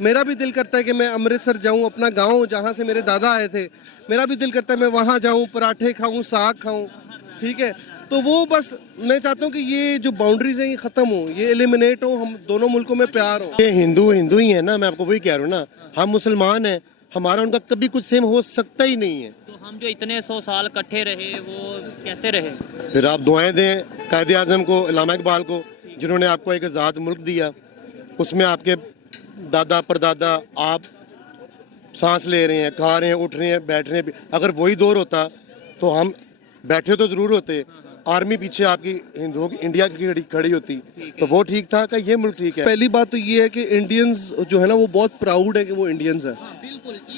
मेरा भी दिल करता है कि मैं अमृतसर जाऊं, अपना गांव जहां से मेरे दादा आए थे, मेरा भी दिल करता है मैं वहां जाऊं, पराठे खाऊं, साग खाऊं, ठीक है। तो वो बस मैं चाहता हूं कि ये जो बाउंड्रीज हैं ये खत्म हो, ये एलिमिनेट हो, हम दोनों मुल्कों में प्यार हो। ये हिंदू हिंदू ही है ना, मैं आपको वही कह रहा हूँ ना, हम मुसलमान हैं, हमारा उनका कभी कुछ सेम हो सकता ही नहीं है। तो हम जो इतने 100 साल इकट्ठे रहे वो कैसे रहे? फिर आप दुआएं दें कायदे आज़म को, इलामा इकबाल को, जिन्होंने आपको एक आज़ाद मुल्क दिया, उसमें आपके दादा परदादा आप सांस ले रहे हैं, खा रहे हैं, उठ रहे हैं, बैठ रहे हैं। अगर वही दौर होता तो हम बैठे तो जरूर होते, आर्मी पीछे आपकी हिंदुओं की इंडिया की खड़ी होती, तो वो ठीक था कि ये मुल्क ठीक है। पहली बात तो ये है कि इंडियंस जो है ना वो बहुत प्राउड है कि वो इंडियंस है,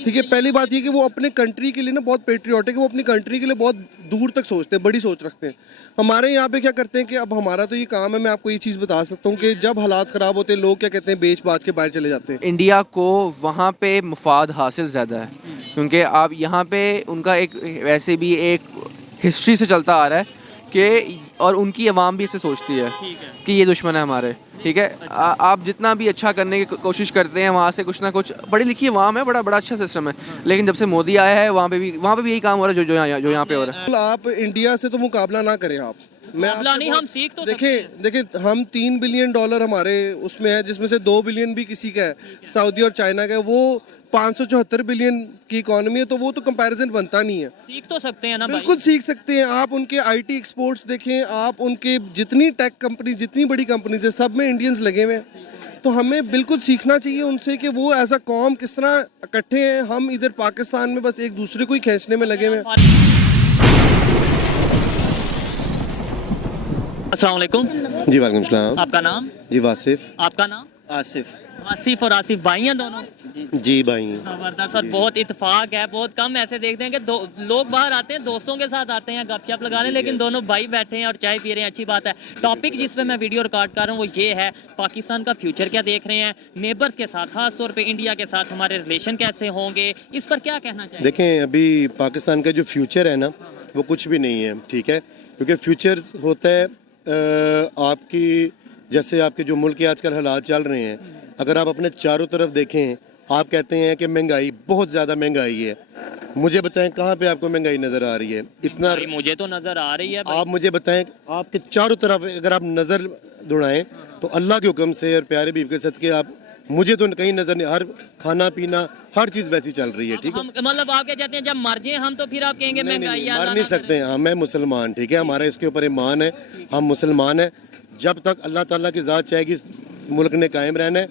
ठीक है। पहली बात ये कि वो अपने कंट्री के लिए ना बहुत पेट्रियाटिक है, वो अपनी कंट्री के लिए बहुत दूर तक सोचते हैं, बड़ी सोच रखते हैं। हमारे यहाँ पे क्या करते हैं कि अब हमारा तो ये काम है, मैं आपको ये चीज़ बता सकता हूँ कि जब हालात ख़राब होते हैं लोग क्या कहते हैं, बेच बाच के बाहर चले जाते हैं। इंडिया को वहाँ पे मुफाद हासिल ज़्यादा है, क्योंकि आप यहाँ पे उनका एक वैसे भी एक हिस्ट्री से चलता आ रहा है कि, और उनकी आवाम भी इससे सोचती है कि ये दुश्मन है हमारे, ठीक है। आप जितना भी अच्छा करने की कोशिश करते हैं, वहाँ से कुछ ना कुछ, पढ़ी लिखी आवाम है, बड़ा अच्छा सिस्टम है, लेकिन जब से मोदी आया है वहाँ पे भी यही काम हो रहा है जो यहाँ पे हो रहा है। आप इंडिया से तो मुकाबला ना करें आप, नहीं, हम सीख तो देखें हम $3 बिलियन हमारे उसमें है, जिसमें से 2 बिलियन भी किसी का है, सऊदी और चाइना का है। वो 574 बिलियन की इकोनॉमी है, तो वो तो कंपैरिजन बनता नहीं है। सीख तो सकते हैं ना, बिल्कुल सीख सकते हैं। आप उनके आईटी एक्सपोर्ट्स देखें, आप उनके जितनी टेक कंपनी, जितनी बड़ी कंपनीज है, सब में इंडियंस लगे हुए हैं। तो हमें बिल्कुल सीखना चाहिए उनसे कि वो एज अ कौम किस तरह इकट्ठे हैं। हम इधर पाकिस्तान में बस एक दूसरे को ही खींचने में लगे हुए हैं। अस्सलाम वालेकुम। जी वालेकुम सलाम। आपका नाम? जी वासिफ। आपका नाम? आसिफ। आसिफ और आसिफ भाई हैं दोनों? जी भाई। जबरदस्त। और बहुत इत्तेफाक है, बहुत कम ऐसे देखते हैं कि लोग बाहर आते हैं, दोस्तों के साथ आते हैं गपशप लगाने, लेकिन दोनों भाई बैठे हैं और चाय पी रहे हैं। अच्छी बात है। टॉपिक जिस पे मैं वीडियो रिकॉर्ड कर रहा हूँ वो ये है, पाकिस्तान का फ्यूचर क्या देख रहे हैं, नेबर्स के साथ, खास तौर पे इंडिया के साथ हमारे रिलेशन कैसे होंगे, इस पर क्या कहना चाहिए? देखें, अभी पाकिस्तान का जो फ्यूचर है ना वो कुछ भी नहीं है, ठीक है। क्योंकि फ्यूचर होता है आपकी, जैसे आपके जो मुल्क के आजकल हालात चल रहे हैं, अगर आप अपने चारों तरफ देखें, आप कहते हैं कि महंगाई, बहुत ज़्यादा महंगाई है। मुझे बताएं कहाँ पे आपको महंगाई नज़र आ रही है? इतना मुझे तो नज़र आ रही है। आप मुझे बताएं, आपके चारों तरफ अगर आप नज़र दौड़ाएं तो अल्लाह के हुक्म से और प्यारे बीवी के सदके आप, मुझे तो कहीं नजर नहीं, हर खाना पीना हर चीज वैसी चल रही है, ठीक है। मतलब आप क्या चाहते हैं जब मर जाए हम तो फिर आप कहेंगे महंगाई? मर नहीं सकते हैं हम, मैं मुसलमान, ठीक है, हमारा इसके ऊपर ईमान है, हम मुसलमान हैं। जब तक अल्लाह ताला की ज़ात चाहेगी इस मुल्क ने कायम रहना है।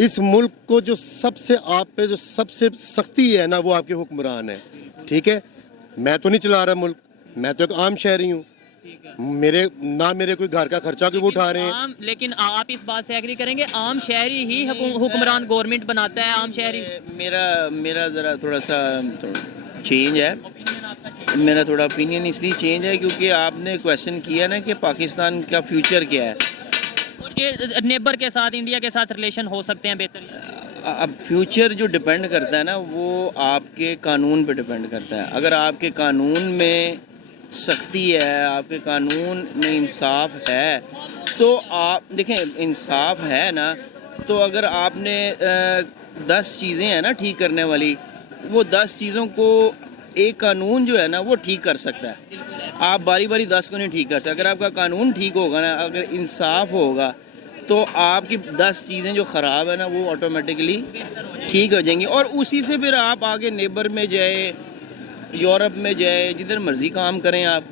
इस मुल्क को जो सबसे आप पे जो सबसे सख्ती है ना, वो आपके हुक्मरान है, ठीक है। मैं तो नहीं चला रहा मुल्क, मैं तो एक आम शहरी हूँ, मेरे कोई घर का खर्चा क्यों उठा रहे हैं। लेकिन आप इस बात से एग्री करेंगे, आम शहरी ही हुक्मरान गवर्नमेंट बनाता है, आम शहरी। मेरा ज़रा थोड़ा सा चेंज है, मेरा थोड़ा ओपिनियन इसलिए चेंज है क्योंकि आपने क्वेश्चन किया ना कि पाकिस्तान का फ्यूचर क्या है, और नेबर के साथ, इंडिया के साथ रिलेशन हो सकते हैं बेहतर। अब फ्यूचर जो डिपेंड करता है ना, वो आपके कानून पे डिपेंड करता है। अगर आपके कानून में सख्ती है, आपके कानून में इंसाफ है, तो आप देखें, इंसाफ है ना, तो अगर आपने 10 चीज़ें हैं ना ठीक करने वाली, वो 10 चीज़ों को एक कानून जो है ना वो ठीक कर सकता है। आप बारी बारी 10 को नहीं ठीक कर सकते। अगर आपका कानून ठीक होगा ना, अगर इंसाफ होगा, तो आपकी 10 चीज़ें जो ख़राब है ना वो ऑटोमेटिकली ठीक हो जाएंगी, और उसी से फिर आप आगे नेबर में जाए, यूरोप में जाए, जिधर मर्जी काम करें आप।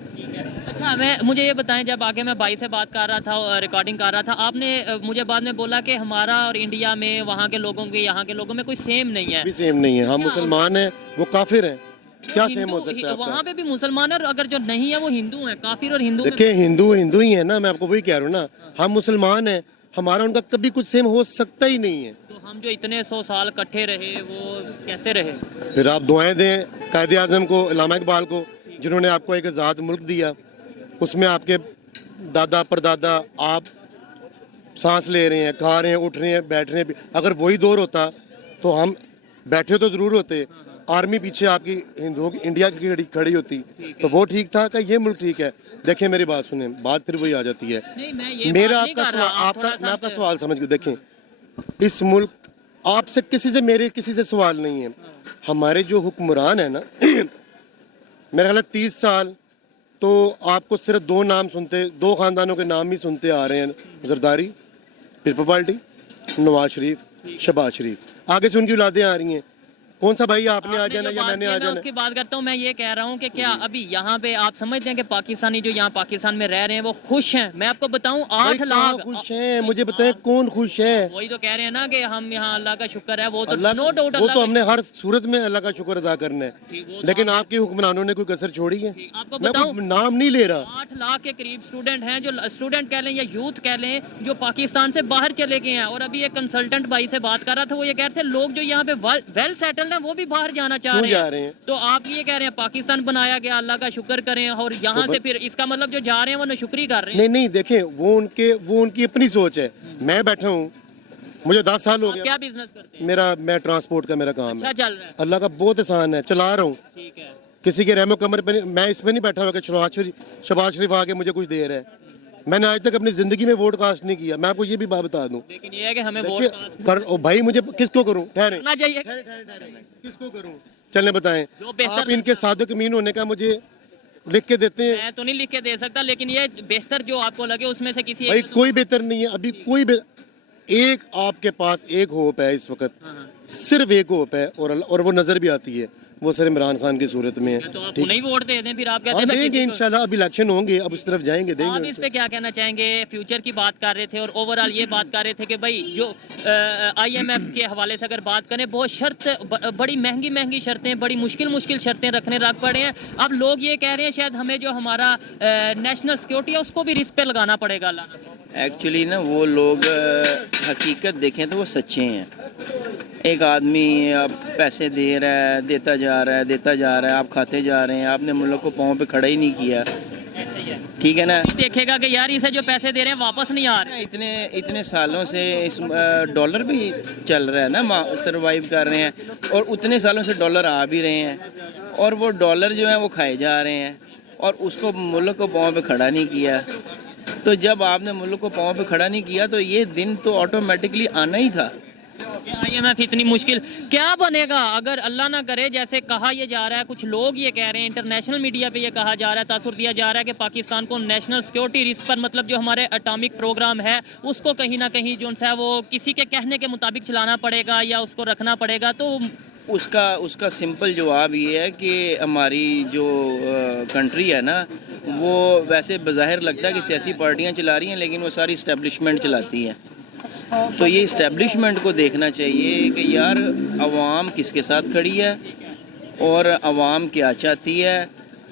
अच्छा, मुझे ये बताएं, जब आगे मैं भाई से बात कर रहा था, रिकॉर्डिंग कर रहा था, आपने मुझे बाद में बोला कि हमारा और इंडिया में, वहाँ के लोगों के यहाँ के लोगों में कोई सेम नहीं है। भी सेम नहीं है, हम मुसलमान हैं, वो काफिर हैं, क्या सेम हो सकता है? वहाँ पे भी मुसलमान है, और अगर जो नहीं है वो हिंदू है, काफिर और हिंदू। देखिए, हिंदू हिंदू ही है ना, मैं आपको वही कह रहा हूँ ना, हम मुसलमान हैं, हमारा उनका कभी कुछ सेम हो सकता ही नहीं है। तो हम जो इतने 100 साल इकट्ठे रहे वो कैसे रहे? फिर आप दुआएं दें कायदे आज़म को, इलामा इकबाल को, जिन्होंने आपको एक आज़ाद मुल्क दिया, उसमें आपके दादा परदादा आप सांस ले रहे हैं, खा रहे हैं, उठ रहे हैं, बैठ रहे हैं। अगर वही दौर होता तो हम बैठे तो जरूर होते, आर्मी पीछे आपकी हिंदुओं की इंडिया की खड़ी होती, तो वो ठीक था कि ये मुल्क ठीक है। देखिए, मेरी बात सुने, बात फिर वही आ जाती है। नहीं, मैं मेरा आपका सवाल, मैं आपका सवाल समझ गया। देखें, इस मुल्क आपसे किसी से मेरे किसी से सवाल नहीं है। हमारे जो हुक्मरान है ना मेरा ख्याल है 30 साल तो आपको सिर्फ 2 नाम सुनते, 2 खानदानों के नाम ही सुनते आ रहे हैं, जरदारी, पीपल पार्टी, नवाज शरीफ, शहबाज शरीफ। आगे से उनकी औलादें आ रही हैं। कौन सा भाई आपने आ आपने जाना जो या बात मैंने की है, आ मैं जाना? उसकी बात करता हूँ। मैं ये कह रहा हूँ कि क्या अभी यहाँ पे आप समझते हैं कि पाकिस्तानी जो यहाँ पाकिस्तान में रह रहे हैं वो खुश हैं? मैं आपको बताऊँ, भाई 8 कहाँ लाख खुश हैं? मुझे बताएं कौन खुश है? वही तो कह रहे हैं ना कि हम यहाँ अल्लाह का शुक्र है, वो तो अल्लाह नो डाउट वो तो हमने हर सूरत में अल्लाह का शुक्र अदा करना है, लेकिन आपके हुक्मरानों ने कोई कसर छोड़ी है? आपको मैं बताऊं, कोई नाम नहीं ले रहा। 8 लाख के करीब स्टूडेंट हैं, जो स्टूडेंट कह लें या यूथ कह लें, जो पाकिस्तान से बाहर चले गए हैं। और अभी एक कंसल्टेंट भाई से बात कर रहा था, वो ये कह रहे थे लोग जो यहाँ पे वेल सेटल्ड हैं वो भी बाहर जाना चाह क्यों रहे जा रहे हैं? तो आप ये कह रहे हैं पाकिस्तान बनाया गया, अल्लाह का शुक्र करें, और यहाँ से फिर इसका मतलब जो जा रहे हैं वो नशुक्री कर रहे हैं। नहीं नहीं, देखें वो उनकी अपनी सोच है। मैं बैठा हूँ, मुझे 10 साल हो आप गया। क्या बिजनेस करते हैं? मैं ट्रांसपोर्ट का मेरा काम अच्छा है। चल रहा है, अल्लाह का बहुत एहसान है, चला रहा हूँ। ठीक है। किसी के रहमो कमर पे मैं इस पे नहीं बैठा हुआ कि शहबाज शरीफ आके मुझे कुछ दे रहा है। मैंने आज तक अपनी जिंदगी में वोट कास्ट नहीं किया। मैं आपको ये भी बात बता दूं। लेकिन ये है कि हमें वोट देखिए पास कर ओ भाई, मुझे किसको करूं? ठहरे, करना चाहिए। किसको करूं? चलने बताएं। जो बेहतर आप इनके सादक मीन होने का मुझे लिख के देते हैं। मैं तो नहीं लिख के दे सकता, लेकिन ये बेहतर जो आपको लगे उसमें से किसी भाई एक कोई बेहतर नहीं है अभी, एक आपके पास एक होप है इस वक्त, सिर्फ एक होप है, और वो नजर भी आती है, वो सर इमरान खान की सूरत में है। तो आप उन्हें ही वोट दे दें, फिर आप कहते हाँ हैं मैं देंगे किसी को- इंशाल्लाह, अब इलेक्शन होंगे, अब उस तरफ जाएंगे, आप देंगे। इस पे क्या कहना चाहेंगे? फ्यूचर की बात कर रहे थे और ओवरऑल ये बात कर रहे थे कि भाई जो IMF के हवाले से अगर बात करें, बहुत बड़ी महंगी शर्तें, बड़ी मुश्किल शर्तें रखने रख पड़े हैं। अब लोग ये कह रहे हैं शायद हमें जो हमारा नेशनल सिक्योरिटी है उसको भी रिस्क पे लगाना पड़ेगा। अल्लाह ना करे। एक्चुअली ना वो लोग हकीकत देखें तो वो सच्चे हैं। एक आदमी अब पैसे दे रहा है, देता जा रहा है, आप खाते जा रहे हैं, आपने मुल्क को पाँव पे खड़ा ही नहीं किया। ऐसे ही है। ठीक है ना? देखेगा कि यार इसे जो पैसे दे रहे हैं वापस नहीं आ रहे। इतने सालों से इस डॉलर भी चल रहा है ना, सरवाइव कर रहे हैं, और उतने सालों से डॉलर आ भी रहे हैं, और वो डॉलर जो है वो खाए जा रहे हैं, और उसको मुल्क को पाँव पे खड़ा नहीं किया। तो जब आपने मुल्क को पाँव पे खड़ा नहीं किया तो ये दिन तो ऑटोमेटिकली आना ही था। IMF इतनी मुश्किल क्या बनेगा अगर अल्लाह ना करे, जैसे कहा यह जा रहा है, कुछ लोग ये कह रहे हैं, इंटरनेशनल मीडिया पे ये कहा जा रहा है, तासुर दिया जा रहा है कि पाकिस्तान को नेशनल सिक्योरिटी रिस्क पर, मतलब जो हमारे एटॉमिक प्रोग्राम है उसको कहीं ना कहीं जो है वो किसी के कहने के मुताबिक चलाना पड़ेगा या उसको रखना पड़ेगा। तो उसका सिंपल जवाब ये है कि हमारी जो कंट्री है ना, वो वैसे बज़ाहिर लगता है कि सियासी पार्टियां चला रही हैं, लेकिन वो सारी इस्टेब्लिशमेंट चलाती है। तो ये इस्टेब्लिशमेंट को देखना चाहिए कि यार अवाम किसके साथ खड़ी है और अवाम क्या चाहती है,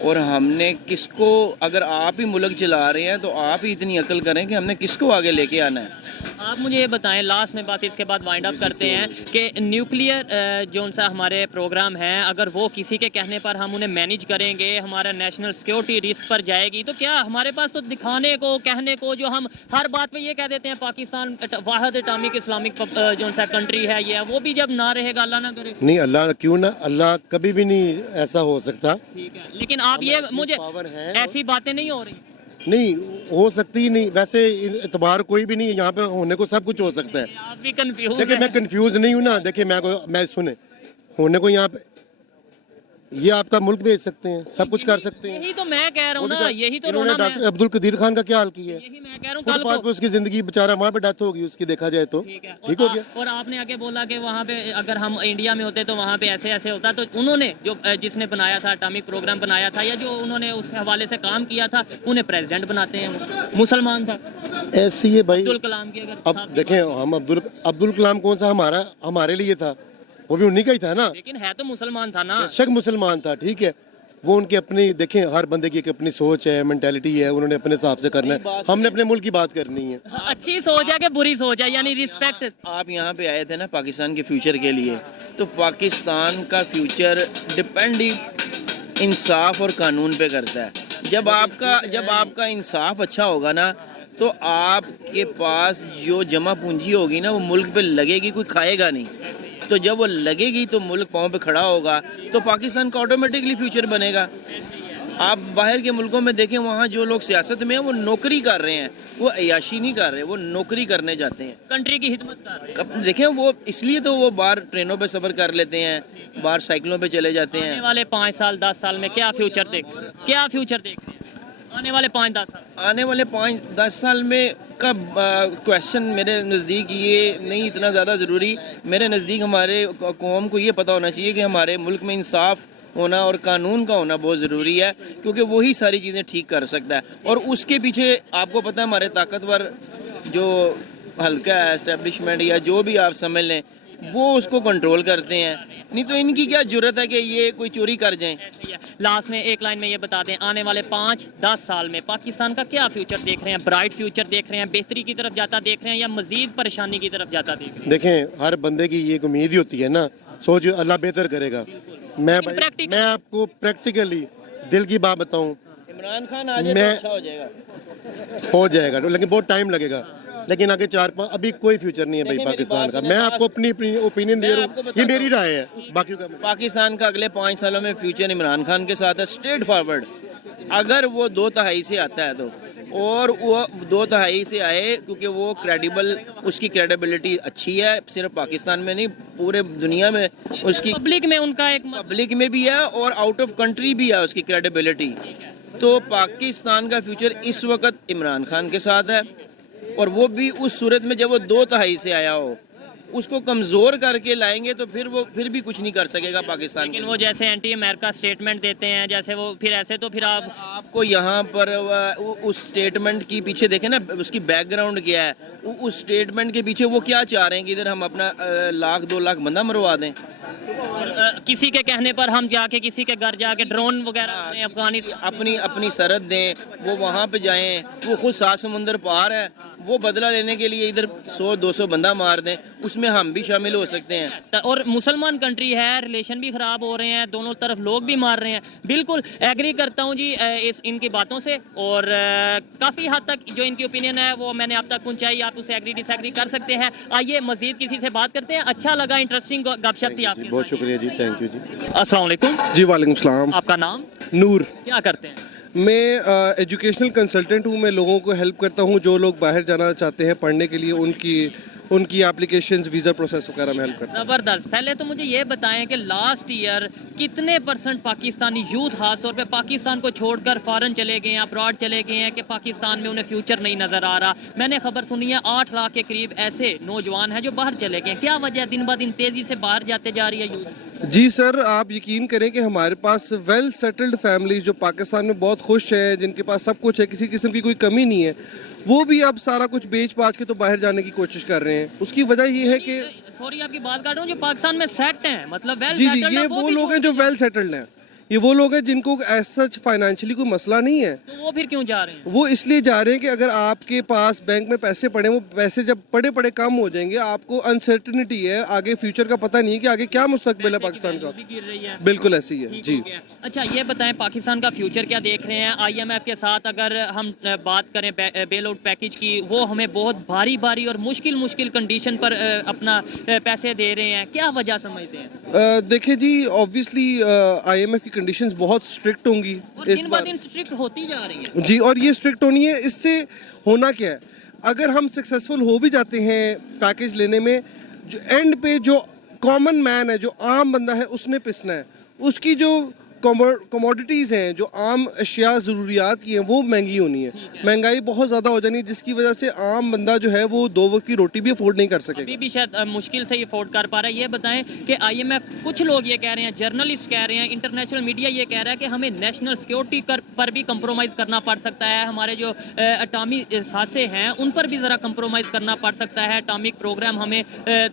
और हमने किसको, अगर आप ही मुल्क चला रहे हैं तो आप ही इतनी अकल करें कि हमने किसको आगे लेके आना है। आप मुझे ये बताएं, लास्ट में बात इसके बाद वाइंड अप करते हैं, कि न्यूक्लियर जो सा हमारे प्रोग्राम है, अगर वो किसी के कहने पर हम उन्हें मैनेज करेंगे, हमारा नेशनल सिक्योरिटी रिस्क पर जाएगी, तो क्या हमारे पास तो दिखाने को, कहने को, जो हम हर बात पे ये कह देते हैं पाकिस्तान वाहिद एटॉमिक इस्लामिक जो सा कंट्री है ये, वो भी जब ना रहेगा, अल्लाह ना करे। नहीं, अल्लाह क्यों ना, अल्लाह कभी भी नहीं ऐसा हो सकता। ठीक है, लेकिन आप ये मुझे पावर है, ऐसी बातें नहीं हो रही। नहीं हो सकती ही नहीं। वैसे एतबार कोई भी नहीं है यहाँ पे, होने को सब कुछ हो सकता है। आप भी कंफ्यूज देखिए मैं कंफ्यूज नहीं हूँ ना। देखिए मैं सुने होने को यहाँ पे, ये आपका मुल्क भेज सकते हैं, सब कुछ कर सकते हैं। यही तो मैं कह रहा हूँ ना, यही तो इन्होंने रोना डॉक्टर अब्दुल कदीर खान का क्या हाल किया है? यही मैं कह रहा हूँ। फुटपाथ पे उसकी जिंदगी, बेचारा वहाँ पे डेथ होगी उसकी, देखा जाए तो ठीक है, ठीक हो गया। और आपने आगे बोला कि वहाँ पे अगर हम इंडिया में होते तो वहाँ पे ऐसे ऐसे होता, तो उन्होंने जो जिसने बनाया था, एटॉमिक प्रोग्राम बनाया था, या जो उन्होंने उस हवाले से काम किया था, उन्हें प्रेसिडेंट बनाते हैं, वो मुसलमान था। ऐसी है भाई। अब्दुल कलाम की अगर अब साहब की देखें, हम अब्दुल कलाम कौन सा हमारे लिए था? वो भी उन्हीं का ही था ना। लेकिन है तो मुसलमान था ना। बेशक मुसलमान था, ठीक है, वो उनकी अपनी, देखें हर बंदे की एक अपनी सोच है, मेंटालिटी है, उन्होंने अपने हिसाब से करना है। हमने अपने मुल्क की बात करनी है। अच्छी सोच है कि बुरी सोच है, यानी रिस्पेक्ट। आप यहाँ पे आए थे ना पाकिस्तान के फ्यूचर के लिए, तो पाकिस्तान का फ्यूचर डिपेंड ही इंसाफ और कानून पे करता है। जब आपका इंसाफ अच्छा होगा ना, तो आपके पास जो जमा पूंजी होगी ना, वो मुल्क पे लगेगी, कोई खाएगा नहीं। तो जब वो लगेगी तो मुल्क पाँव पे खड़ा होगा, तो पाकिस्तान का ऑटोमेटिकली फ्यूचर बनेगा। आप बाहर के मुल्कों में देखें, वहाँ जो लोग सियासत में हैं वो नौकरी कर रहे हैं, वो अय्याशी नहीं कर रहे, वो नौकरी करने जाते हैं। कंट्री की हिदमत कर रहे हैं। देखें वो इसलिए तो वो बाहर ट्रेनों पे सफ़र कर लेते हैं, बाहर साइकिलों पे चले जाते आने हैं। वाले 5 साल 10 साल में क्या फ्यूचर देख रहे हैं आने वाले 5-10 साल? आने वाले 5-10 साल में का क्वेश्चन मेरे नज़दीक ये नहीं इतना ज़्यादा ज़रूरी। मेरे नज़दीक हमारे कौम को ये पता होना चाहिए कि हमारे मुल्क में इंसाफ होना और कानून का होना बहुत ज़रूरी है, क्योंकि वही सारी चीज़ें ठीक कर सकता है। और उसके पीछे आपको पता है हमारे ताकतवर जो हल्का है, एस्टेब्लिशमेंट या जो भी आप समझ लें, वो उसको कंट्रोल करते हैं। नहीं तो इनकी क्या जरूरत है कि ये कोई चोरी कर जाएं। लास्ट में एक लाइन में ये बता दें, आने वाले 5-10 साल में पाकिस्तान का क्या फ्यूचर देख रहे हैं? ब्राइट फ्यूचर देख रहे हैं, बेहतरी की तरफ जाता देख रहे हैं, या मजीद परेशानी की तरफ जाता देख रहे हैं? देखें, हर बंदे की ये एक उम्मीद ही होती है ना, सोच अल्लाह बेहतर करेगा। मैं आपको प्रैक्टिकली दिल की बात बताऊं, इमरान खान आ जाए तो अच्छा हो जाएगा, लेकिन बहुत टाइम लगेगा। लेकिन आगे 4-5 अभी कोई फ्यूचर नहीं है भाई पाकिस्तान का। मैं आपको अपनी ओपिनियन दे रहा हूँ, ये मेरी राय है। बाकी का पाकिस्तान का अगले 5 सालों में फ्यूचर इमरान खान के साथ है, स्ट्रेट फॉरवर्ड। अगर वो 2/3 से आता है तो, और वो 2/3 से आए, क्योंकि वो क्रेडिबल, उसकी क्रेडिबिलिटी अच्छी है, सिर्फ पाकिस्तान में नहीं पूरे दुनिया में उसकी, पब्लिक में उनका एक पब्लिक में भी है और आउट ऑफ कंट्री भी है उसकी क्रेडिबिलिटी। तो पाकिस्तान का फ्यूचर इस वक्त इमरान खान के साथ है, और वो भी उस सूरत में जब वो 2/3 से आया हो। उसको कमज़ोर करके लाएंगे तो फिर भी कुछ नहीं कर सकेगा पाकिस्तान। लेकिन वो जैसे एंटी अमेरिका स्टेटमेंट देते हैं, जैसे वो फिर ऐसे, तो फिर आपको यहाँ पर उस स्टेटमेंट की पीछे देखें ना, उसकी बैकग्राउंड क्या है, उस स्टेटमेंट के पीछे वो क्या चाह रहे हैं कि इधर हम अपना 1-2 लाख बंदा मरवा दें। किसी के कहने पर हम जाके किसी के घर जाके ड्रोन वगैरह अपनी अपनी सरहद दें, वो वहाँ पे जाएं, वो खुद 7 समुंदर पार है, वो बदला लेने के लिए इधर 100-200 बंदा मार दें, उसमें हम भी शामिल हो सकते हैं। और मुसलमान कंट्री है, रिलेशन भी ख़राब हो रहे हैं, दोनों तरफ लोग भी मार रहे हैं। बिल्कुल एग्री करता हूँ जी इनकी बातों से, और काफ़ी हद तक जो इनकी ओपिनियन है वो मैंने आप तक पहुँचाई, आप उसे एग्री डिसएग्री कर सकते हैं। आइए मजीद किसी से बात करते हैं। अच्छा लगा, इंटरेस्टिंग गपशप थी आपकी। बहुत शुक्रिया जी, थैंक यू जी। अस्सलाम वालेकुम जी वालेकुम सलाम। आपका नाम? नूर। क्या करते हैं? मैं एजुकेशनल कंसल्टेंट हूँ। मैं लोगों को हेल्प करता हूँ जो लोग बाहर जाना चाहते हैं पढ़ने के लिए, उनकी एप्लीकेशंस, वीज़ा प्रोसेस वगैरह में हेल्प करता हूँ। ज़बरदस्त। पहले तो मुझे ये बताएं कि लास्ट ईयर कितने % पाकिस्तानी यूथ खास तौर पे पाकिस्तान को छोड़कर फ़ॉरेन चले गए हैं, अब्रॉड चले गए हैं, कि पाकिस्तान में उन्हें फ्यूचर नहीं नज़र आ रहा। मैंने खबर सुनी है 8 लाख के करीब ऐसे नौजवान हैं जो बाहर चले गए हैं। क्या वजह, दिन ब दिन तेज़ी से बाहर जाते जा रही है यूथ? जी सर, आप यकीन करें कि हमारे पास वेल सेटल्ड फैमिलीज जो पाकिस्तान में बहुत खुश है, जिनके पास सब कुछ है, किसी किस्म की कोई कमी नहीं है, वो भी अब सारा कुछ बेच बाच के तो बाहर जाने की कोशिश कर रहे हैं। उसकी वजह ये है कि, सॉरी आपकी बात काट रहा हूँ, जो पाकिस्तान में सेट हैं, मतलब वेल जी सेटल्ड ये हैं, वो भी लोग हैं जो वेल सेटल्ड हैं। ये वो लोग हैं जिनको एज सच फाइनेंशियली कोई मसला नहीं है। तो वो फिर क्यों जा रहे हैं? वो इसलिए जा रहे हैं कि अगर आपके पास बैंक में पैसे पड़े, वो पैसे जब पड़े पड़े कम हो जाएंगे, आपको अनसर्टिनिटी है, आगे फ्यूचर का पता नहीं है कि आगे क्या मुस्तकबिल है पाकिस्तान का। भी गिर रही है। बिल्कुल ऐसी ही है जी। अच्छा ये बताएं, पाकिस्तान का फ्यूचर क्या देख रहे हैं? IMF के साथ अगर हम बात करें बेल आउट पैकेज की, वो हमें बहुत भारी और मुश्किल कंडीशन पर अपना पैसे दे रहे हैं। क्या वजह समझते हैं? देखिए जी, ऑब्वियसली IMF की कंडीशंस बहुत स्ट्रिक्ट होंगी और इस दिन ब बार दिन स्ट्रिक्ट होती जा रही है जी, और ये स्ट्रिक्ट होनी है। इससे होना क्या है, अगर हम सक्सेसफुल हो भी जाते हैं पैकेज लेने में, जो एंड पे जो कॉमन मैन है, जो आम बंदा है, उसने पिसना है। उसकी जो कमोडिटीज़ हैं, जो आम अशिया ज़रूरियात की हैं, वो महंगी होनी है। महंगाई बहुत ज़्यादा हो जानी है, जिसकी वजह से आम बंदा जो है वो 2 वक्त की रोटी भी अफोर्ड नहीं कर सकेगा। अभी भी शायद मुश्किल से अफोर्ड कर पा रहा है। ये बताएं कि IMF, कुछ लोग ये कह रहे हैं, जर्नलिस्ट कह रहे हैं, इंटरनेशनल मीडिया ये कह रहा है कि हमें नेशनल सिक्योरिटी पर भी कंप्रोमाइज़ करना पड़ सकता है, हमारे जो अटामी सासे हैं उन पर भी ज़रा कंप्रोमाइज़ करना पड़ सकता है, अटामिक प्रोग्राम हमें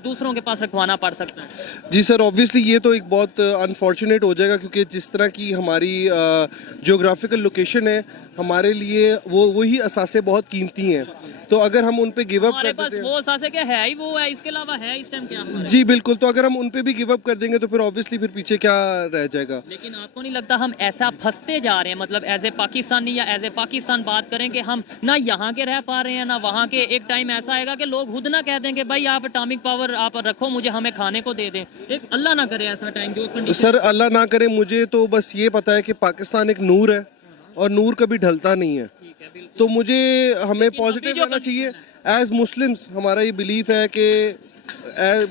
दूसरों के पास रखवाना पड़ सकता है। जी सर, ऑब्वियसली ये तो एक बहुत अनफॉर्चुनेट हो जाएगा, क्योंकि जिस तरह की हमारी जियोग्राफिकल लोकेशन है, हमारे लिए वही असासे बहुत कीमती हैं। तो अगर हम उन पे गिव अप हमारे कर पास देते हैं, वो असासे क्या है ही वो है, इसके अलावा है इस टाइम क्या हमारे? जी बिल्कुल, तो अगर हम उन पे भी गिव अप कर देंगे तो फिर ऑब्वियसली फिर पीछे क्या रह जाएगा। लेकिन आपको नहीं लगता हम ऐसा फंसते जा रहे हैं, मतलब एज ए पाकिस्तानी या एज ए पाकिस्तान बात करें कि हम ना यहाँ के रह पा रहे हैं ना वहाँ के? एक टाइम ऐसा आएगा कि लोग खुद ना कह देंगे भाई आप एटॉमिक पावर आप रखो, मुझे हमें खाने को दे दें। एक अल्लाह ना करे ऐसा टाइम जो सर अल्लाह ना करे, मुझे तो बस ये पता है कि पाकिस्तान एक नूर है, और नूर कभी ढलता नहीं है। तो मुझे हमें पॉजिटिव रहना चाहिए। एज मुस्लिम्स हमारा ये बिलीफ है कि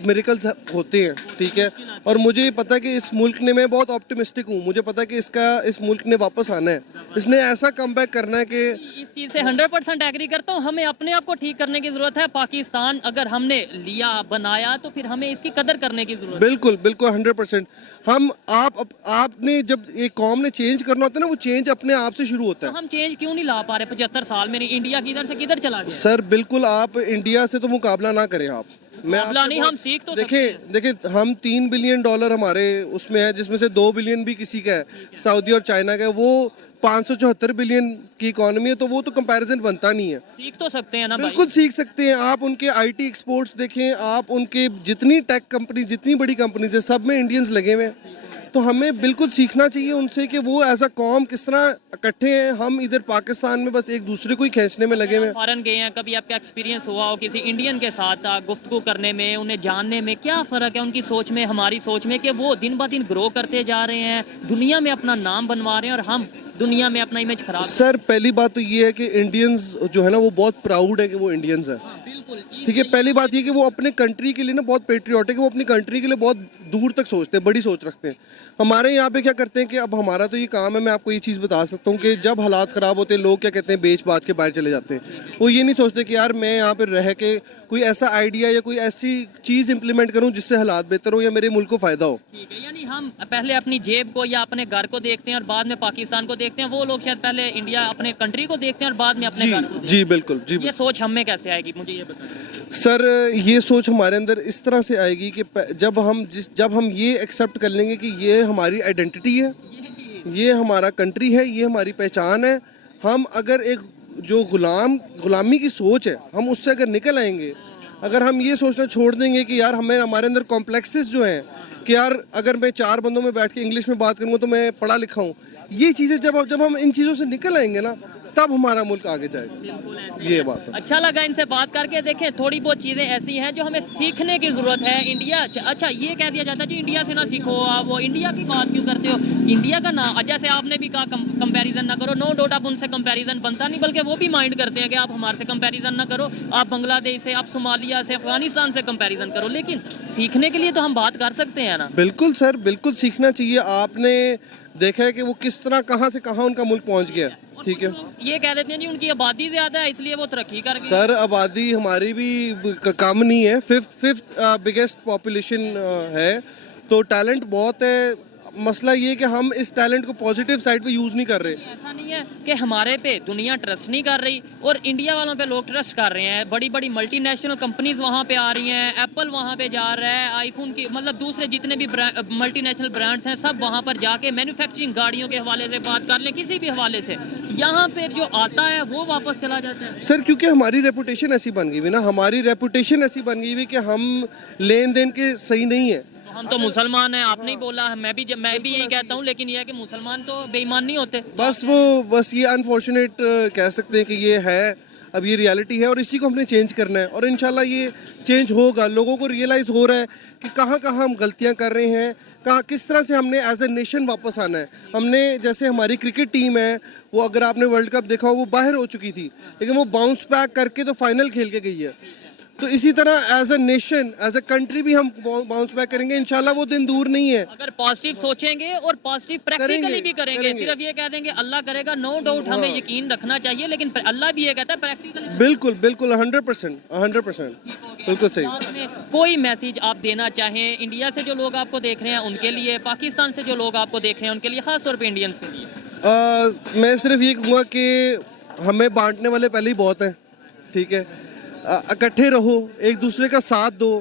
मिरेकल्स होते हैं, ठीक है। और मुझे पता है कि इस मुल्क ने, मैं बहुत ऑप्टिमिस्टिक हूँ, मुझे पता है कि इस मुल्क ने वापस आना है, इसने ऐसा कमबैक करना है कि इस चीज़ से 100% एग्री करता हूँ। हमें अपने आप को ठीक करने की ज़रूरत है। पाकिस्तान अगर हमने लिया, बनाया, तो फिर हमें इसकी कदर करने की ज़रूरत है। बिल्कुल बिल्कुल 100%। हम आपने जब एक कौम ने चेंज करना होता है ना, वो चेंज अपने आप से शुरू होता तो है। हम चेंज क्यों नहीं ला पा रहे 75 साल में? इंडिया किधर से किधर चला गया? सर बिल्कुल, आप इंडिया से तो मुकाबला ना करें आप। मुकाबला आपसे नहीं, बहुत- हम सीख तो सकते हैं। देखिए हम $3 बिलियन हमारे उसमें है, जिसमें से 2 बिलियन भी किसी का है, सऊदी और चाइना का है। वो 574 बिलियन की इकोनॉमी है, तो वो तो कंपैरिजन बनता नहीं है। सीख तो सकते हैं ना भाई। बिल्कुल सीख सकते हैं। आप उनके आईटी एक्सपोर्ट्स देखें, आप उनके जितनी टेक कंपनी, जितनी बड़ी कंपनीज है, सब में इंडियंस लगे हुए हैं। तो हमें बिल्कुल सीखना चाहिए उनसे कि वो एज अ कॉम किस तरह इकट्ठे हैं। हम इधर पाकिस्तान में बस एक दूसरे को ही खींचने में लगे हुए हैं। फॉरेन गए हैं, कभी आपका एक्सपीरियंस हुआ हो किसी इंडियन के साथ गुफ्तगू करने में, उन्हें जानने में क्या फ़र्क है उनकी सोच में, हमारी सोच में, कि वो दिन ब दिन ग्रो करते जा रहे हैं, दुनिया में अपना नाम बनवा रहे हैं, और हम दुनिया में अपना इमेज खराब। सर पहली बात तो ये है कि इंडियंस जो है ना, वो बहुत प्राउड है कि वो इंडियंस है, बिल्कुल। ठीक है। पहली बात ये कि वो अपने कंट्री के लिए ना बहुत पेट्रियाटिक है, वो अपनी कंट्री के लिए बहुत दूर तक सोचते हैं, बड़ी सोच रखते हैं। हमारे यहाँ पे क्या करते हैं कि अब हमारा तो ये काम है, मैं आपको ये चीज़ बता सकता हूँ कि जब हालात ख़राब होते हैं, लोग क्या कहते हैं, बेच बाच के बाहर चले जाते हैं। वो ये नहीं सोचते कि यार मैं यहाँ पे रह के कोई ऐसा आइडिया या कोई ऐसी चीज़ इंप्लीमेंट करूँ जिससे हालात बेहतर हो या मेरे मुल्क को फ़ायदा हो। ठीक है, यानी हम पहले अपनी जेब को या अपने घर को देखते हैं और बाद में पाकिस्तान को देखते हैं। वो लोग शायद पहले इंडिया, अपने कंट्री को देखते हैं और बाद में अपने जी घर को। जी बिल्कुल जी ये सोच हम में कैसे आएगी, मुझे ये बताएं। सर ये सोच हमारे अंदर इस तरह से आएगी कि जब हम ये एक्सेप्ट कर लेंगे कि ये हमारी आइडेंटिटी है, ये हमारा कंट्री है, ये हमारी पहचान है। हम अगर एक जो गुलामी की सोच है, हम उससे अगर निकल आएंगे, अगर हम ये सोचना छोड़ देंगे कि यार हमारे अंदर कॉम्प्लेक्सेस जो हैं कि यार अगर मैं 4 बंदों में बैठ के इंग्लिश में बात करूँगा तो मैं पढ़ा लिखा हूँ, ये चीज़ें जब हम इन चीज़ों से निकल आएंगे ना, तब हमारा मुल्क आगे जाएगा। ये बात है। अच्छा लगा इनसे बात करके। देखें, थोड़ी बहुत चीज़ें ऐसी हैं जो हमें सीखने की ज़रूरत है। इंडिया, अच्छा ये कह दिया जाता है जी इंडिया से ना सीखो, आप वो इंडिया की बात क्यों करते हो? इंडिया का ना, जैसे आपने भी कहा कंपैरिजन ना करो, नो डाउट आप उनसे कंपैरिजन बनता नहीं, बल्कि वो भी माइंड करते हैं कि आप हमारे से कंपैरिजन ना करो, आप बांग्लादेश से, आप सोमालिया से, अफगानिस्तान से कंपैरिजन करो। लेकिन सीखने के लिए तो हम बात कर सकते हैं ना। बिल्कुल सर, बिल्कुल सीखना चाहिए। आपने देखा है कि वो किस तरह कहाँ से कहाँ उनका मुल्क पहुँच गया, ठीक है। ये कह देते हैं जी उनकी आबादी ज़्यादा है इसलिए वो तरक्की कर गए। सर आबादी हमारी भी कम नहीं है, फिफ्थ बिगेस्ट पॉपुलेशन है, तो टैलेंट बहुत है। मसला ये है कि हम इस टैलेंट को पॉजिटिव साइड पे यूज़ नहीं कर रहे। ऐसा नहीं है कि हमारे पे दुनिया ट्रस्ट नहीं कर रही और इंडिया वालों पे लोग ट्रस्ट कर रहे हैं। बड़ी बड़ी मल्टीनेशनल कंपनीज वहाँ पे आ रही हैं, एप्पल वहाँ पे जा रहा है, आईफोन की, मतलब दूसरे जितने भी मल्टीनेशनल ब्रांड्स हैं, सब वहाँ पर जाके मैन्युफैक्चरिंग, गाड़ियों के हवाले से बात कर लें, किसी भी हवाले से, यहाँ पे जो आता है वो वापस चला जाता है। सर क्योंकि हमारी रेपुटेशन ऐसी बन गई हुई ना, हमारी रेपुटेशन ऐसी बन गई हुई कि हम लेन देन के सही नहीं है। हम तो मुसलमान हैं, आपने ही बोला है, मैं भी यही कहता हूँ, लेकिन यह है कि मुसलमान तो बेईमान नहीं होते। बस ये अनफॉर्चुनेट कह सकते हैं कि ये है, अब ये रियलिटी है और इसी को हमने चेंज करना है और इंशाल्लाह ये चेंज होगा। लोगों को रियलाइज़ हो रहा है कि कहाँ कहाँ हम गलतियाँ कर रहे हैं, कहाँ किस तरह से हमने एज ए नेशन वापस आना है। हमने, जैसे हमारी क्रिकेट टीम है, वो अगर आपने वर्ल्ड कप देखा हो, वो बाहर हो चुकी थी, लेकिन वो बाउंस बैक करके तो फाइनल खेल के गई है। तो इसी तरह as a nation, as a country भी हम बाउंस बैक करेंगे, इंशाल्लाह वो दिन दूर नहीं है। अगर पॉजिटिव सोचेंगे और पॉजिटिव प्रैक्टिकली भी करेंगे, सिर्फ ये कह देंगे अल्लाह करेगा, नो डाउट हमें यकीन रखना चाहिए, लेकिन अल्लाह भी ये कहता है प्रैक्टिकली। बिल्कुल बिल्कुल 100% बिल्कुल सही। कोई मैसेज आप देना चाहें इंडिया से जो लोग आपको देख रहे हैं उनके लिए, पाकिस्तान से जो लोग आपको देख रहे हैं उनके लिए, खास तौर पे इंडियंस के लिए? मैं सिर्फ ये कहूँगा कि हमें बांटने वाले पहले ही बहुत हैं, ठीक है। इकट्ठे रहो, एक दूसरे का साथ दो,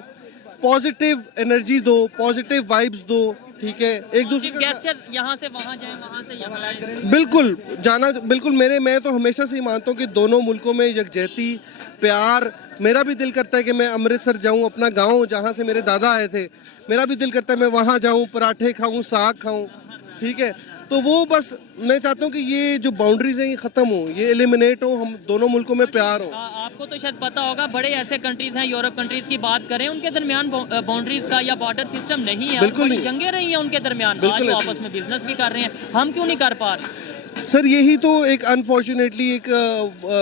पॉजिटिव एनर्जी दो, पॉजिटिव वाइब्स दो, ठीक है। एक दूसरे का गेस्चर, यहाँ से वहाँ जाए, वहाँ से यहाँ आए। बिल्कुल जाना, बिल्कुल। मैं तो हमेशा से ही मानता हूँ कि दोनों मुल्कों में यकजहती, प्यार। मेरा भी दिल करता है कि मैं अमृतसर जाऊँ, अपना गांव जहाँ से मेरे दादा आए थे, मेरा भी दिल करता है मैं वहाँ जाऊँ, पराठे खाऊँ, साग खाऊँ, ठीक है। तो वो बस मैं चाहता हूँ कि ये जो बाउंड्रीज हैं ये ख़त्म हो, ये एलिमिनेट हो, हम दोनों मुल्कों में प्यार हो। आपको तो शायद पता होगा, बड़े ऐसे कंट्रीज हैं, यूरोप कंट्रीज की बात करें, उनके दरमियान बाउंड्रीज का या बॉर्डर सिस्टम नहीं है। बिल्कुल बड़ी नहीं। जंगें रही हैं उनके दरमियान, आज वो आपस में बिजनेस भी कर रहे हैं, हम क्यों नहीं कर पा रहे? सर यही तो एक अनफॉर्चुनेटली एक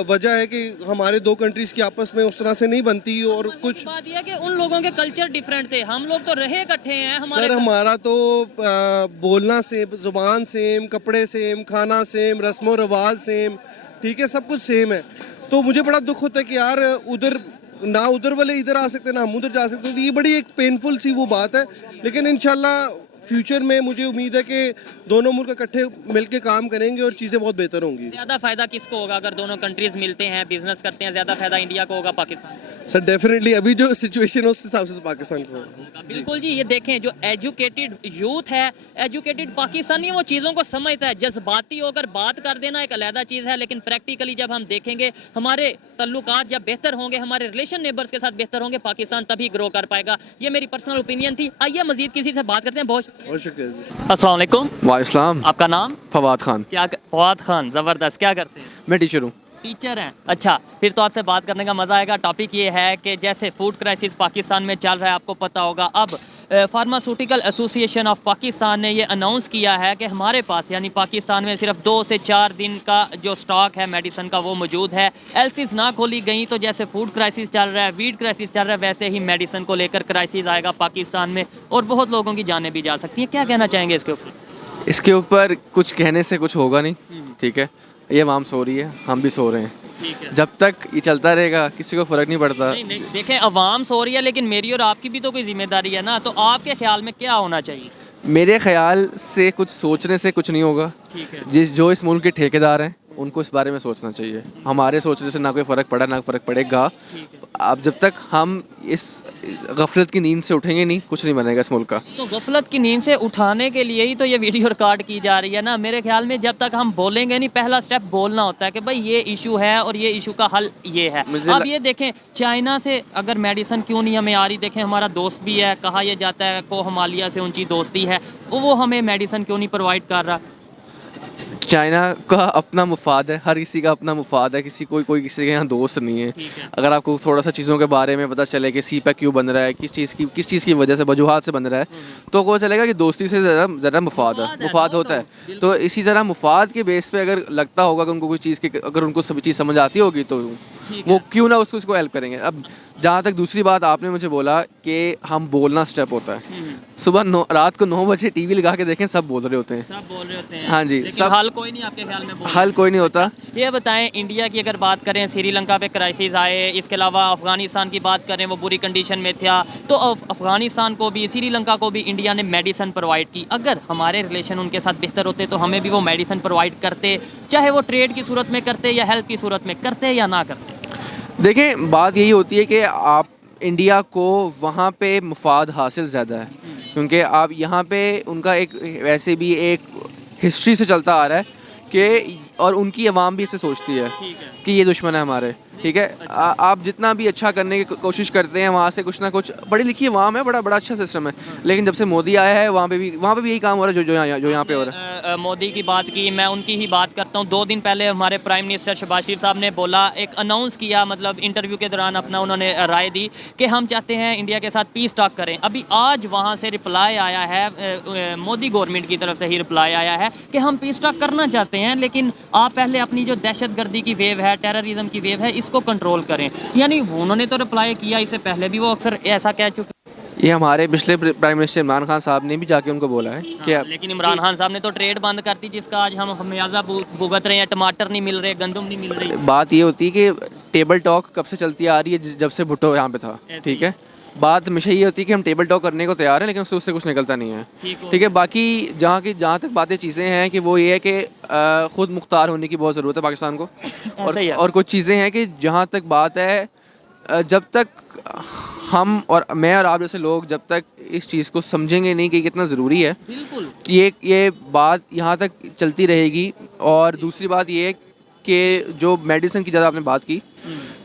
वजह है कि हमारे दो कंट्रीज की आपस में उस तरह से नहीं बनती और कुछ। बात यह है कि उन लोगों के कल्चर डिफरेंट थे, हम लोग तो रहे इकट्ठे हैं। हमारे सर हमारा तो बोलना सेम, जुबान सेम, कपड़े सेम, खाना सेम, रस्मो रिवाज सेम, ठीक है, सब कुछ सेम है। तो मुझे बड़ा दुख होता है कि यार उधर ना उधर वाले इधर आ सकते ना हम उधर जा सकते, तो ये बड़ी एक पेनफुल सी वो बात है। लेकिन इंशाल्लाह फ्यूचर में मुझे उम्मीद है कि दोनों मुल्क इकट्ठे मिलके काम करेंगे और चीज़ें बहुत बेहतर होंगी। ज्यादा फायदा किसको होगा अगर दोनों कंट्रीज मिलते हैं, बिजनेस करते हैं? ज्यादा फायदा इंडिया को होगा, पाकिस्तान? सर डेफिनेटली अभी जो सिचुएशन है उस हिसाब से तो पाकिस्तान को होगा। बिल्कुल जी, ये देखें जो एजुकेटेड यूथ है, एजुकेटेड पाकिस्तानी, वो चीज़ों को समझता है। जज्बाती होकर बात कर देना एक अलहदा चीज़ है, लेकिन प्रैक्टिकली जब हम देखेंगे हमारे तल्लुकात जब बेहतर होंगे, हमारे रिलेशन नेबर्स के साथ बेहतर होंगे, पाकिस्तान तभी ग्रो कर पाएगा। ये मेरी पर्सनल ओपिनियन थी। आइए मजीद किसी से बात करते हैं। बहुत शुक्रिया जी। अस्सलाम वालेकुम। वालेकुम। आपका नाम? फवाद खान। क्या? फवाद खान, ज़बरदस्त। क्या करते हैं? मैं टीचर हूँ। टीचर हैं, अच्छा। फिर तो आपसे बात करने का मज़ा आएगा। टॉपिक ये है कि जैसे फूड क्राइसिस पाकिस्तान में चल रहा है, आपको पता होगा। अब फार्मास्यूटिकल एसोसिएशन ऑफ पाकिस्तान ने ये अनाउंस किया है कि हमारे पास यानी पाकिस्तान में सिर्फ 2 से 4 दिन का जो स्टॉक है मेडिसिन का वो मौजूद है। एलसीज ना खोली गई तो जैसे फूड क्राइसिस चल रहा है, वीड क्राइसिस चल रहा है, वैसे ही मेडिसिन को लेकर क्राइसिस आएगा पाकिस्तान में और बहुत लोगों की जानें भी जा सकती हैं। क्या कहना चाहेंगे इसके ऊपर? इसके ऊपर कुछ कहने से कुछ होगा नहीं, ठीक है। ये आवाम सो रही है, हम भी सो रहे हैं। ठीक है। जब तक ये चलता रहेगा किसी को फ़र्क नहीं पड़ता। नहीं, देखें अवाम सो रही है, लेकिन मेरी और आपकी भी तो कोई जिम्मेदारी है ना। तो आपके ख्याल में क्या होना चाहिए? मेरे ख्याल से कुछ सोचने से कुछ नहीं होगा। ठीक है। जो इस मुल्क के ठेकेदार हैं उनको इस बारे में सोचना चाहिए। हमारे सोचने से ना कोई फ़र्क पड़ा ना फ़र्क पड़ेगा। अब जब तक हम इस गफलत की नींद से उठेंगे नहीं, कुछ नहीं बनेगा इस मुल्क का। तो गफलत की नींद से उठाने के लिए ही तो ये वीडियो रिकॉर्ड की जा रही है ना। मेरे ख्याल में जब तक हम बोलेंगे नहीं, पहला स्टेप बोलना होता है कि भाई ये इशू है और ये इशू का हल ये है। अब ये देखें, चाइना से अगर मेडिसिन क्यों नहीं हमें आ रही? देखें हमारा दोस्त भी है, कहा यह जाता है को हिमालय से उनकी दोस्ती है, वो हमें मेडिसिन क्यों नहीं प्रोवाइड कर रहा? चाइना का अपना मुफाद है, हर किसी का अपना मुफाद है। कोई किसी के यहाँ दोस्त नहीं है। अगर आपको थोड़ा सा चीज़ों के बारे में पता चले कि सीपैक क्यों बन रहा है, किस चीज़ की वजह से, वजूहात से बन रहा है, तो वो चलेगा कि दोस्ती से ज़्यादा मुफाद होता है। तो इसी तरह मुफाद के बेस पे अगर लगता होगा कि उनको कोई चीज़ की, अगर उनको सभी चीज़ समझ आती होगी तो वो क्यों ना उसको हेल्प करेंगे। अब जहाँ तक दूसरी बात आपने मुझे बोला कि हम बोलना स्टेप होता है, रात को 9 बजे टीवी लगा के देखें, सब बोल रहे होते हैं। सब बोल रहे होते हैं। हाँ जी, सब हल कोई नहीं आपके ख्याल में? हल कोई नहीं होता। ये बताएं, इंडिया की अगर बात करें, श्रीलंका पे क्राइसिस आए, इसके अलावा अफगानिस्तान की बात करें, वो बुरी कंडीशन में था, तो अफगानिस्तान को भी, श्रीलंका को भी इंडिया ने मेडिसिन प्रोवाइड की। अगर हमारे रिलेशन उनके साथ बेहतर होते तो हमें भी वो मेडिसिन प्रोवाइड करते, चाहे वो ट्रेड की सूरत में करते या हेल्प की सूरत में करते या ना करते। देखें बात यही होती है कि आप इंडिया को वहाँ पे मुफाद हासिल ज़्यादा है, क्योंकि आप यहाँ पे उनका एक वैसे भी एक हिस्ट्री से चलता आ रहा है कि, और उनकी आवाम भी इससे सोचती है कि ये दुश्मन है हमारे, ठीक है। आप जितना भी अच्छा करने की कोशिश करते हैं, वहाँ से कुछ ना कुछ, पढ़ी लिखी आवाम है, बड़ा अच्छा सिस्टम है, लेकिन जब से मोदी आया है वहाँ पे भी यही काम हो रहा है जो यहाँ पे हो रहा है। मोदी की बात की, मैं उनकी ही बात करता हूँ। 2 दिन पहले हमारे प्राइम मिनिस्टर शहबाज शरीफ साहब ने बोला, एक अनाउंस किया, मतलब इंटरव्यू के दौरान अपना उन्होंने राय दी कि हम चाहते हैं इंडिया के साथ पीस टॉक करें। अभी आज वहाँ से रिप्लाई आया है, मोदी गवर्नमेंट की तरफ से ही रिप्लाई आया है कि हम पीस टॉक करना चाहते हैं, लेकिन आप पहले अपनी जो दहशतगर्दी की वेव है, टेररिज्म की वेव है, इसको कंट्रोल करें। यानी उन्होंने तो रिप्लाई किया, इससे पहले भी वो अक्सर ऐसा कह चुके। ये हमारे पिछले प्राइम मिनिस्टर इमरान खान साहब ने भी जाके उनको बोला है कि लेकिन इमरान खान साहब ने तो ट्रेड बंद कर दी, जिसका आज हम खमियाजा भुगत रहे हैं। टमाटर नहीं मिल रहे, गंदम नहीं मिल रही। बात ये होती है कि टेबल टॉक कब से चलती आ रही है, जब से भुट्टो यहाँ पे था, ठीक है। बात हमेशा ये होती है कि हम टेबल टॉक करने को तैयार हैं, लेकिन उससे कुछ निकलता नहीं है, ठीक है। बाकी जहाँ तक बातें चीज़ें हैं कि वो ये है कि ख़ुद मुख्तार होने की बहुत ज़रूरत है पाकिस्तान को, और कुछ चीज़ें हैं कि जहाँ तक बात है, जब तक हम और मैं और आप जैसे लोग जब तक इस चीज़ को समझेंगे नहीं कि कितना ज़रूरी है, बिल्कुल ये बात यहाँ तक चलती रहेगी। और दूसरी बात ये है कि जो मेडिसिन की ज़्यादा आपने बात की,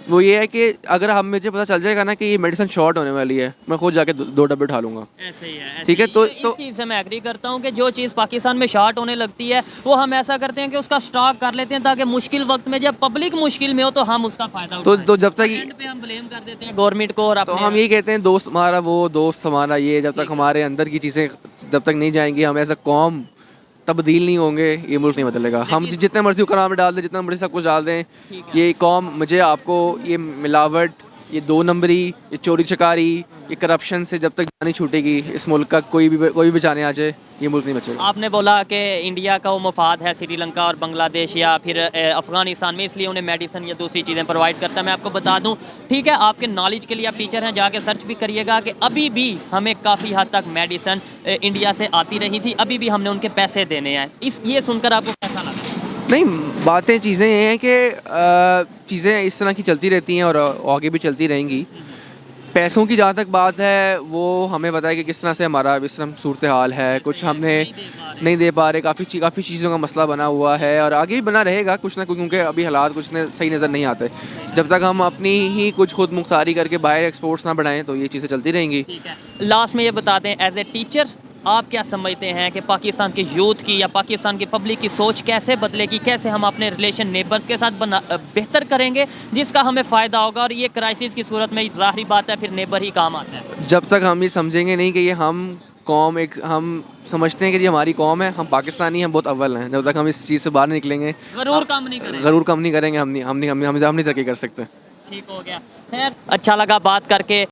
वो ये है कि अगर हम मुझे पता चल जाएगा ना कि ये मेडिसिन शॉर्ट होने वाली है, मैं खुद जाके 2 डब्बे उठा लूँगा। ऐसे ही है, ठीक है। तो इस चीज़ से मैं एग्री करता हूँ कि जो चीज़ पाकिस्तान में शॉर्ट होने लगती है, वो हम ऐसा करते हैं कि उसका स्टॉक कर लेते हैं, ताकि मुश्किल वक्त में, जब पब्लिक मुश्किल में हो, तो हम उसका फायदा उठाएं। तो जब तक एंड पे हम ब्लेम कर देते हैं गवर्नमेंट को, और तो हम यही कहते हैं दोस्त हमारा वो, दोस्त हमारा ये, जब तक हमारे अंदर की चीज़ें जब तक नहीं जाएंगी, हम एज अ कौम तब्दील नहीं होंगे ये मुल्क नहीं बदलेगा। हम जितने मर्जी हुक्मरान में डाल दें, जितना मर्जी सब कुछ डाल दें, ये कौम मुझे आपको ये मिलावट, ये दो नंबरी, ये चोरी चकारी, ये करप्शन से जब तक जानी छूटेगी इस मुल्क का कोई भी बचाने आ जाए ये मुल्क नहीं बचेगा। आपने बोला कि इंडिया का वो मफाद है श्रीलंका और बांग्लादेश या फिर अफगानिस्तान में, इसलिए उन्हें मेडिसिन या दूसरी चीज़ें प्रोवाइड करता है। मैं आपको बता दूं, ठीक है, आपके नॉलेज के लिए आप टीचर हैं, जाके सर्च भी करिएगा कि अभी भी हमें काफ़ी हद तक मेडिसिन इंडिया से आती रही थी, अभी भी हमने उनके पैसे देने हैं। ये सुनकर आपको कैसा लगा? नहीं, बातें चीज़ें ये हैं कि चीज़ें इस तरह की चलती रहती हैं और आगे भी चलती रहेंगी। पैसों की जहाँ तक बात है वो हमें पता है कि किस तरह से हमारा इस तरह सूरत हाल है, कुछ हमने नहीं दे पा रहे, काफ़ी चीज़ों का मसला बना हुआ है और आगे भी बना रहेगा कुछ ना कुछ, क्योंकि अभी हालात कुछ सही नज़र नहीं आते। जब तक हम अपनी ही कुछ खुद मुख्तारी करके बाहर एक्सपोर्ट्स ना बढ़ाएं तो ये चीज़ें चलती रहेंगी। ठीक है, लास्ट में ये बता दें, एज ए टीचर आप क्या समझते हैं कि पाकिस्तान के यूथ की या पाकिस्तान की पब्लिक की सोच कैसे बदलेगी, कैसे हम अपने रिलेशन नेबर्स के साथ बेहतर करेंगे जिसका हमें फ़ायदा होगा? और ये क्राइसिस की सूरत में ज़ाहिरी बात है फिर नेबर ही काम आता है। जब तक हम ये समझेंगे नहीं कि ये हम कौम हम समझते हैं कि जी हमारी कौम है, हम पाकिस्तानी, हम बहुत अव्वल हैं, जब तक हम इस चीज़ से बाहर निकलेंगे ज़रूर कम नहीं करेंगे, ज़रूर कम नहीं करेंगे, हम नहीं तरक्की कर सकते। ठीक हो गया। खैर, अच्छा लगा बात करके।